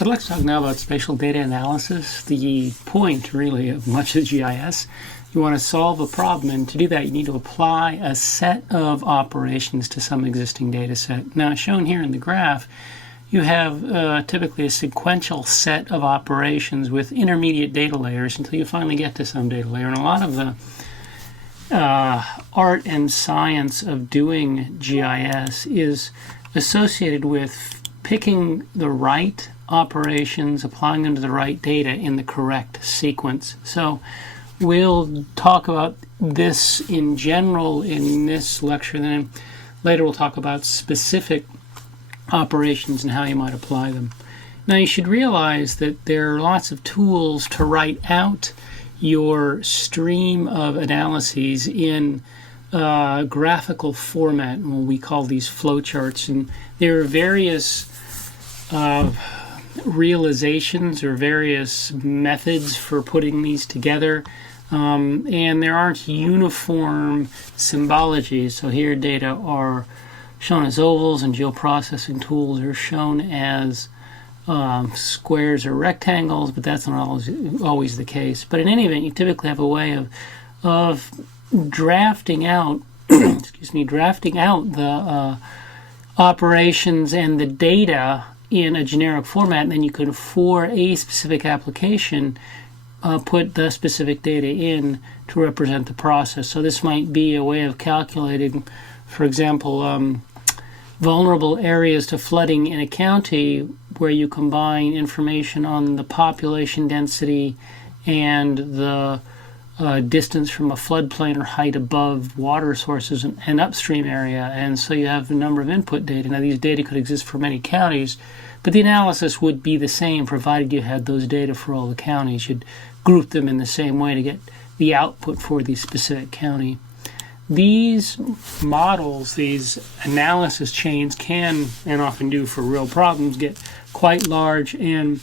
I'd like to talk now about spatial data analysis, the point really of much of GIS. You want to solve a problem, and to do that you need to apply a set of operations to some existing data set. Now, shown here in the graph, you have typically a sequential set of operations with intermediate data layers until you finally get to some data layer. And a lot of the art and science of doing GIS is associated with picking the right operations, applying them to the right data in the correct sequence. So we'll talk about this in general in this lecture, and then later we'll talk about specific operations and how you might apply them. Now, you should realize that there are lots of tools to write out your stream of analyses in graphical format, and we call these flowcharts. And there are various realizations or various methods for putting these together, and there aren't uniform symbologies. So here data are shown as ovals, and geoprocessing tools are shown as squares or rectangles, but that's not always the case. But in any event, you typically have a way of drafting out drafting out the operations and the data in a generic format, and then you can, for a specific application, put the specific data in to represent the process. So this might be a way of calculating, for example, vulnerable areas to flooding in a county, where you combine information on the population density and the distance from a floodplain or height above water sources and upstream area. And so you have a number of input data. Now, these data could exist for many counties, but the analysis would be the same provided you had those data for all the counties. You'd group them in the same way to get the output for the specific county. These models, these analysis chains, can, and often do for real problems, get quite large and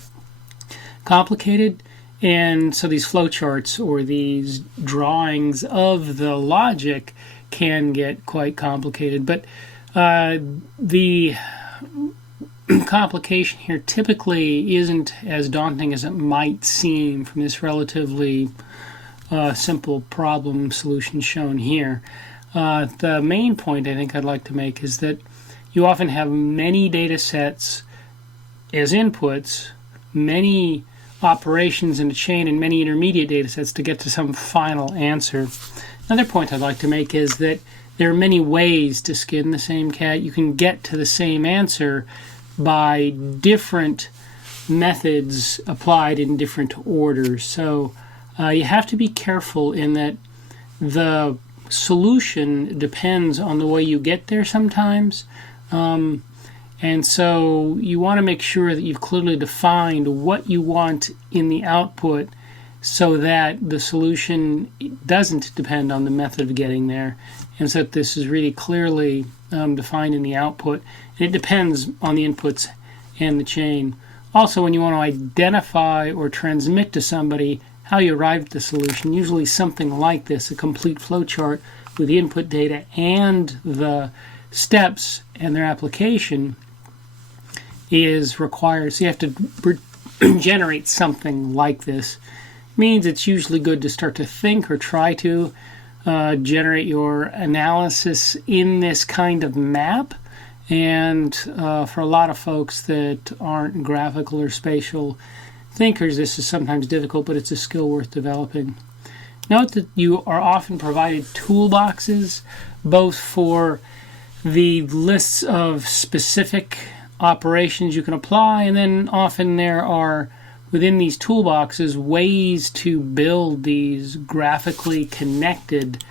complicated. And so these flowcharts or these drawings of the logic can get quite complicated. But the complication here typically isn't as daunting as it might seem from this relatively simple problem solution shown here. The main point I think I'd like to make is that you often have many data sets as inputs, many operations in a chain, and many intermediate data sets to get to some final answer. Another point I'd like to make is that there are many ways to skin the same cat. You can get to the same answer by different methods applied in different orders. So you have to be careful in that the solution depends on the way you get there sometimes. And so you want to make sure that you've clearly defined what you want in the output so that the solution doesn't depend on the method of getting there, and so that this is really clearly defined in the output. And it depends on the inputs and the chain. Also, when you want to identify or transmit to somebody how you arrived at the solution, usually something like this, a complete flowchart with the input data and the steps and their application, is required. So you have to generate something like this. Means it's usually good to start to think or try to generate your analysis in this kind of map. And for a lot of folks that aren't graphical or spatial thinkers, this is sometimes difficult, but it's a skill worth developing. Note that you are often provided toolboxes, both for the lists of specific operations you can apply, and then often there are, within these toolboxes, ways to build these graphically connected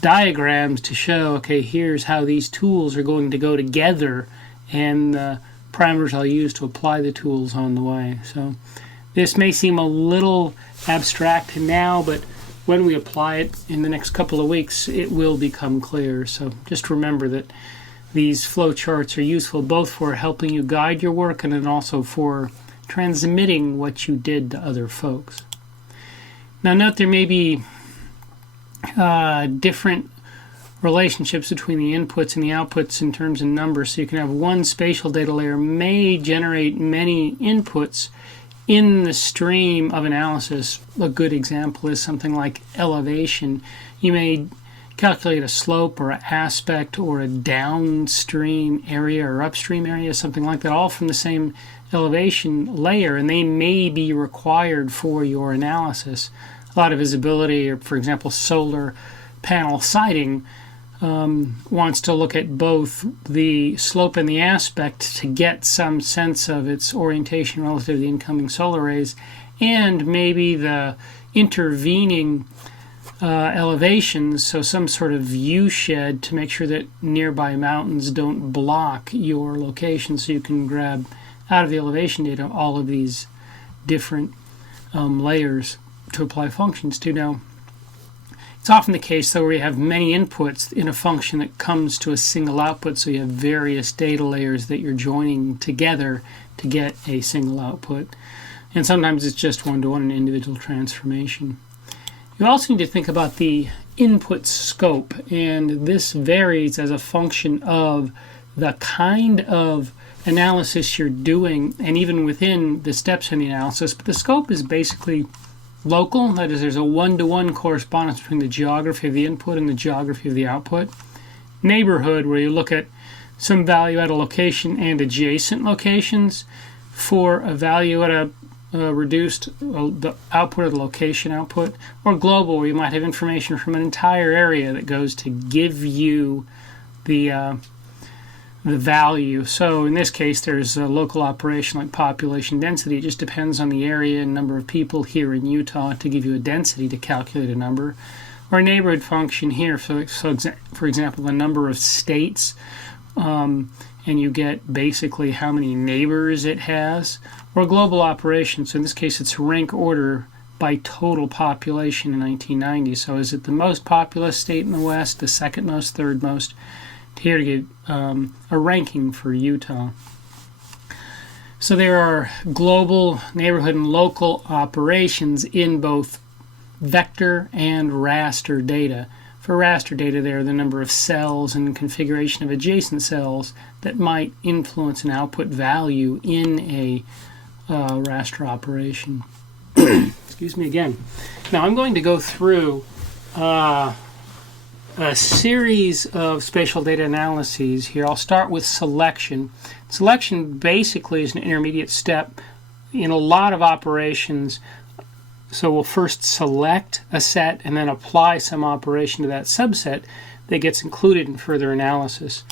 diagrams to show, okay, here's how these tools are going to go together and the parameters I'll use to apply the tools on the way. So this may seem a little abstract now, but when we apply it in the next couple of weeks, it will become clear. So just remember that these flowcharts are useful both for helping you guide your work and then also for transmitting what you did to other folks. Now, note there may be different relationships between the inputs and the outputs in terms of numbers. So you can have one spatial data layer may generate many inputs in the stream of analysis. A good example is something like elevation. You may calculate a slope or an aspect or a downstream area or upstream area, something like that, all from the same elevation layer, and they may be required for your analysis. A lot of visibility, or for example, solar panel siting, wants to look at both the slope and the aspect to get some sense of its orientation relative to the incoming solar rays, and maybe the intervening elevations, so some sort of view shed to make sure that nearby mountains don't block your location, so you can grab out of the elevation data all of these different layers to apply functions to. Now, it's often the case, though, where you have many inputs in a function that comes to a single output, so you have various data layers that you're joining together to get a single output. And sometimes it's just one-to-one, an individual transformation. You also need to think about the input scope, and this varies as a function of the kind of analysis you're doing, and even within the steps in the analysis. But the scope is basically local. That is, there's a one-to-one correspondence between the geography of the input and the geography of the output. Neighborhood, where you look at some value at a location and adjacent locations for a value at a reduced the output of the location output. Or global, where you might have information from an entire area that goes to give you the value. So in this case, there's a local operation like population density. It just depends on the area and number of people here in Utah to give you a density to calculate a number. Or a neighborhood function here, for example, the number of states, and you get basically how many neighbors it has. Or a global operation, so in this case it's rank order by total population in 1990. So is it the most populous state in the West, the second most, third most? Here to get a ranking for Utah. So there are global, neighborhood, and local operations in both vector and raster data. For raster data, there are the number of cells and configuration of adjacent cells that might influence an output value in a raster operation. Excuse me again. Now I'm going to go through a series of spatial data analyses here. I'll start with selection. Selection basically is an intermediate step in a lot of operations. So we'll first select a set and then apply some operation to that subset that gets included in further analysis.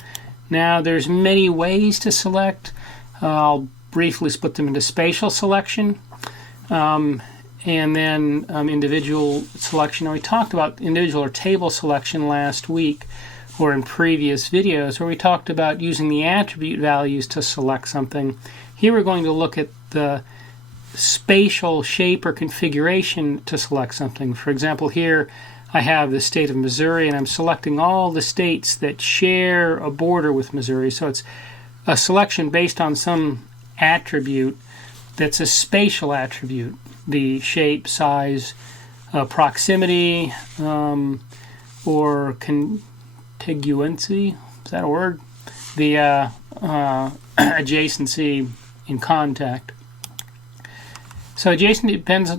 Now there's many ways to select. I'll briefly split them into spatial selection and then individual selection. Now, we talked about individual or table selection last week or in previous videos where we talked about using the attribute values to select something. Here we're going to look at the spatial shape or configuration to select something. For example, here I have the state of Missouri, and I'm selecting all the states that share a border with Missouri. So it's a selection based on some attribute that's a spatial attribute. The shape, size, proximity, or contiguency, is that a word? The adjacency in contact. So adjacent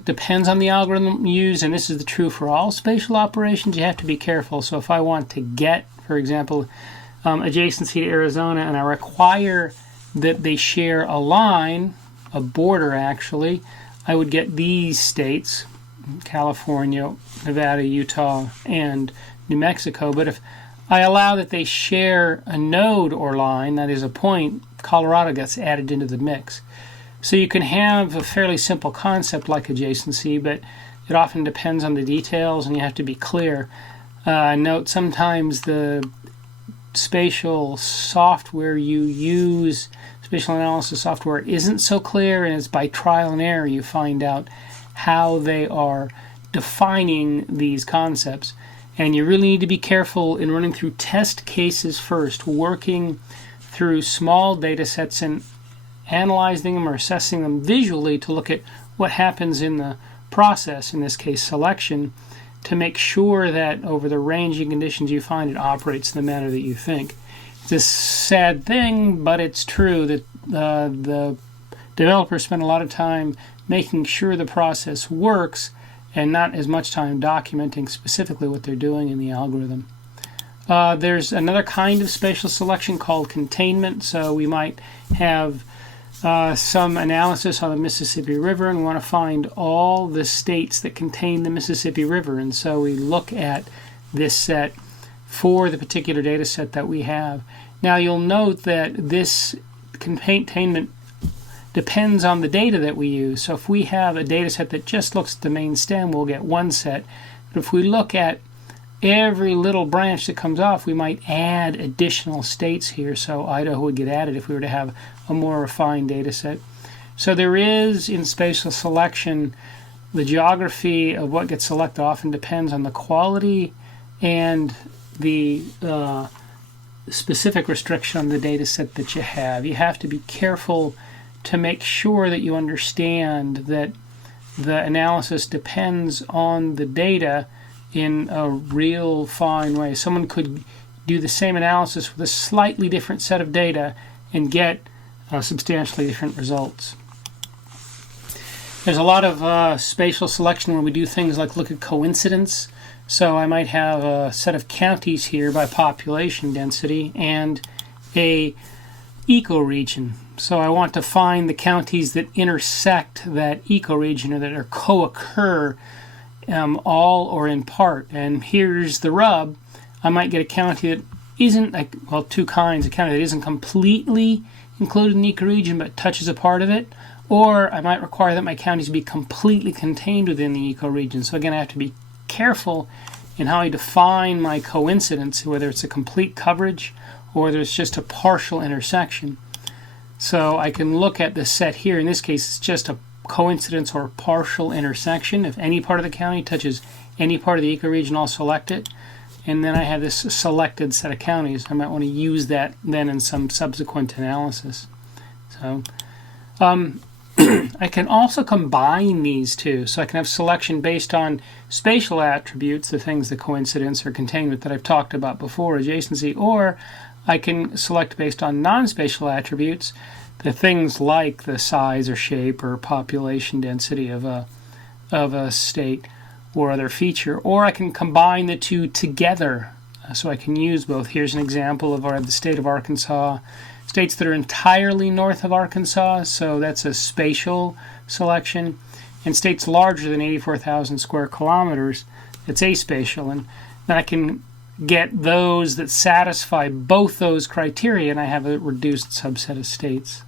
depends on the algorithm used, and this is true for all spatial operations. You have to be careful. So if I want to get, for example, adjacency to Arizona, and I require that they share a line, a border actually, I would get these states, California, Nevada, Utah, and New Mexico. But if I allow that they share a node or line, that is a point, Colorado gets added into the mix. So you can have a fairly simple concept like adjacency, but it often depends on the details, and you have to be clear. Note sometimes the spatial software you use, spatial analysis software, isn't so clear, and it's by trial and error you find out how they are defining these concepts. And you really need to be careful in running through test cases first, working through small data sets and analyzing them or assessing them visually to look at what happens in the process, in this case selection, to make sure that over the range of conditions you find, it operates in the manner that you think. It's a sad thing, but it's true that the developers spend a lot of time making sure the process works and not as much time documenting specifically what they're doing in the algorithm. There's another kind of spatial selection called containment. So we might have some analysis on the Mississippi River, and we want to find all the states that contain the Mississippi River. And so we look at this set for the particular data set that we have. Now you'll note that this containment depends on the data that we use. So if we have a data set that just looks at the main stem, we'll get one set. But if we look at every little branch that comes off, we might add additional states here. So Idaho would get added if we were to have a more refined data set. So there is, in spatial selection, the geography of what gets selected often depends on the quality and the specific restriction on the data set that you have. You have to be careful to make sure that you understand that the analysis depends on the data in a real fine way. Someone could do the same analysis with a slightly different set of data and get substantially different results. There's a lot of spatial selection where we do things like look at coincidence. So I might have a set of counties here by population density and a ecoregion. So I want to find the counties that intersect that ecoregion or that are co-occur all or in part. And here's the rub. I might get a county that isn't, two kinds. A county that isn't completely included in the ecoregion but touches a part of it. Or I might require that my counties be completely contained within the ecoregion. So again, I have to be careful in how I define my coincidence, whether it's a complete coverage or whether it's just a partial intersection. So I can look at this set here. In this case, it's just a coincidence or partial intersection. If any part of the county touches any part of the ecoregion, I'll select it. And then I have this selected set of counties. I might want to use that then in some subsequent analysis. So I can also combine these two. So I can have selection based on spatial attributes, the things, the coincidence or containment that I've talked about before, adjacency, or I can select based on non-spatial attributes, the things like the size or shape or population density of a state or other feature, or I can combine the two together. So I can use both. Here's an example of the state of Arkansas. States that are entirely north of Arkansas, so that's a spatial selection. And states larger than 84,000 square kilometers, it's aspatial. And then I can get those that satisfy both those criteria, and I have a reduced subset of states.